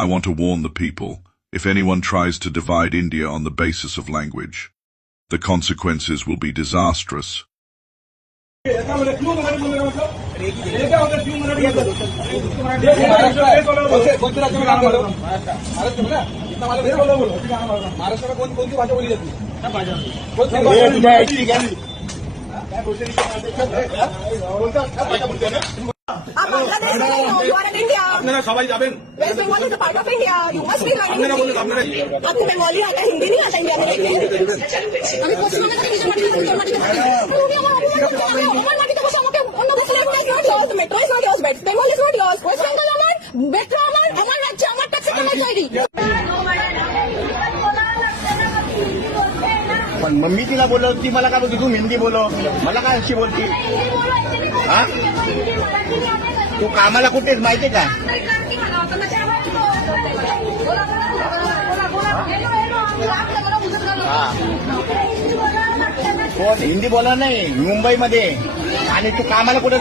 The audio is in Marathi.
I want to warn the people, if anyone tries to divide India on the basis of language, the consequences will be disastrous. आप बांग्लादेश में नहीं हो, you are in India. West Bengal is a part of India. You must be learning. आपको बंगाली आता है, हिंदी नहीं आता इंडिया में रहते। আমি পশ্চিমবঙ্গে থাকি, নিজের মাটিতে থাকি, তোর মাটিতে থাকি। তুমি আমার মাটিতে বসে আমাকে অন্য দেশে লেখো না, not yours. The metro is not yours. West Bengal is not yours. West Bengal আমার, metro আমার রাজ্য, আমার ট্যাক্সে আমার তৈরি। पण मम्मी तिला बोलव, ती मला काय बोलते, तू हिंदी बोलव, मला काय अशी बोलती? हा, तू कामाला कुठेच माहितीये का? कोण हिंदी बोला नाही मुंबईमध्ये, आणि तू कामाला कुठे